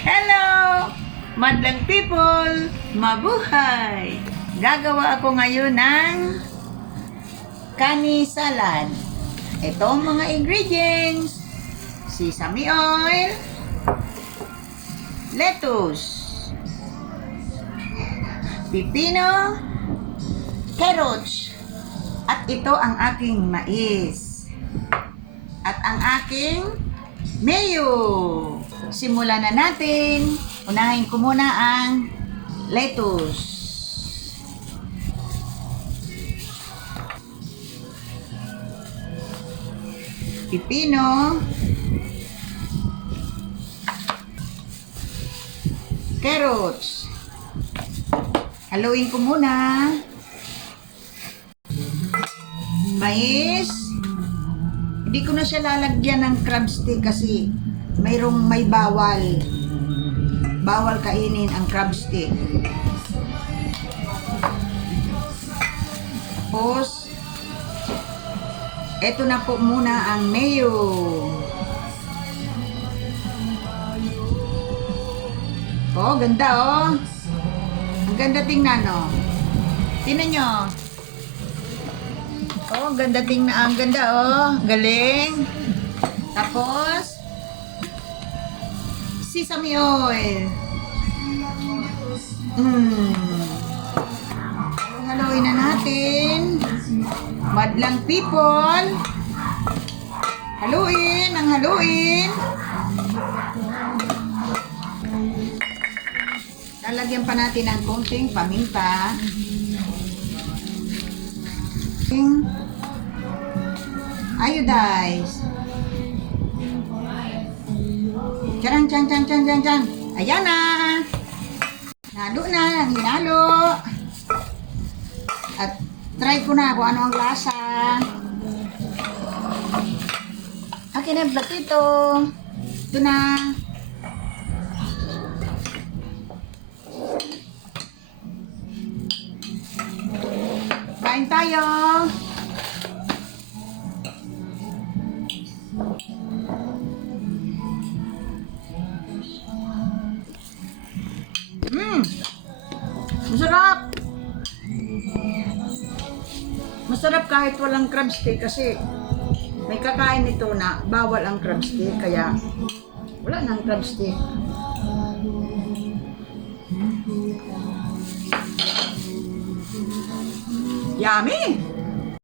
Hello! Madlang people! Mabuhay! Gagawa ako ngayon ng kani salad. Ito ang mga ingredients. Sesame oil, lettuce, pipino, carrots, at ito ang aking mais. At ang aking mayo. Simulan na natin. Unahin ko muna ang lettuce. Pipino. Carrots. Haluin ko muna. Mais. Hindi ko na siya lalagyan ng crab stick kasi may bawal. Bawal kainin ang crab stick. Tapos, eto na po muna ang mayo. Oh, ganda oh. Ang ganda tingnan oh. Tingnan nyo. Oh, ganda tingnan. Ang ganda oh. Galing. Tapos, sesame oil. Haluin na natin. Madlang people. Haluin. Ang haluin. Lalagyan pa natin ng konting paminta. Iodize. Tiyan. Ayan na. Nalo na. Hinalo. At try ko na kung ano ang lasa. Akin na yung platito. Ito na. Kain tayo. Masarap. Masarap kahit walang crab stick kasi may kakain nito na bawal ang crab stick kaya wala nang crab stick. Yummy!